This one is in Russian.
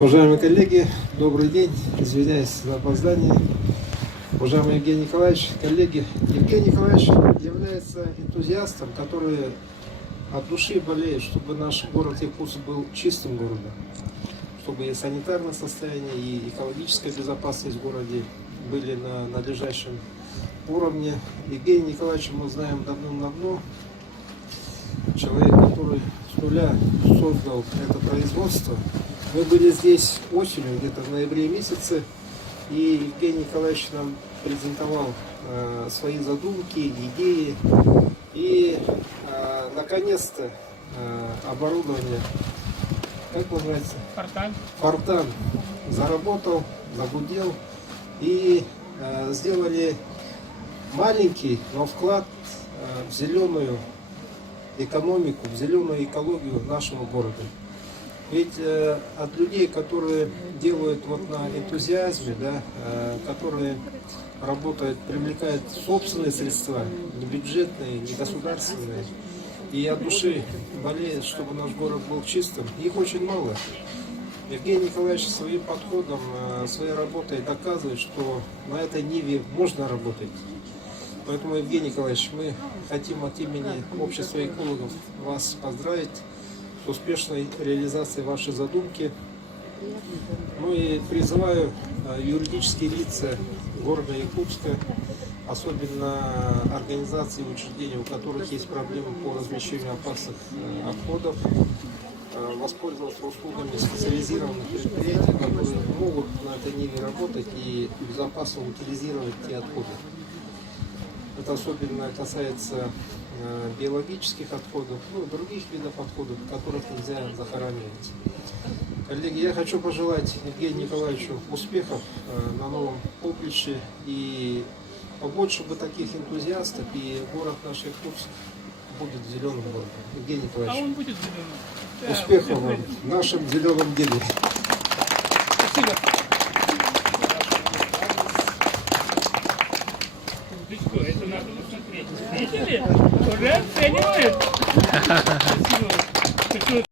Уважаемые коллеги, добрый день, извиняюсь за опоздание. Уважаемый Евгений Николаевич, коллеги, Евгений Николаевич является энтузиастом, который от души болеет, чтобы наш город Якутск был чистым городом, чтобы и санитарное состояние, и экологическая безопасность в городе были на надлежащем уровне. Евгений Николаевич мы знаем давным-давно, человек, который с нуля создал это производство. Мы были здесь осенью, где-то в ноябре месяце, и Евгений Николаевич нам презентовал свои задумки, идеи. И наконец-то оборудование, как называется? Фортан заработал, загудел. И сделали маленький, но вклад в зеленую экономику, в зеленую экологию нашему городу. Ведь от людей, которые делают вот на энтузиазме, да, которые работают, привлекают собственные средства, не бюджетные, не государственные, и от души болеют, чтобы наш город был чистым, их очень мало. Евгений Николаевич своим подходом, своей работой доказывает, что на этой ниве можно работать. Поэтому, Евгений Николаевич, мы хотим от имени общества экологов вас поздравить с успешной реализацией вашей задумки. Ну и призываю юридические лица города Якутска, особенно организации и учреждения, у которых есть проблемы по размещению опасных отходов, воспользоваться услугами специализированных предприятий, которые могут на этой ниве работать и безопасно утилизировать те отходы. Это особенно касается биологических отходов, ну и других видов отходов, которых нельзя захоранивать. Коллеги, я хочу пожелать Евгению Николаевичу успехов на новом поприще и побольше бы таких энтузиастов, и город наш Якутск будет зеленым городом. Евгений Николаевич, Он будет зеленым. Да, успехов вам в нашем зеленом деле. Спасибо. Это надо посмотреть. Видели? Уже оценивают. Спасибо.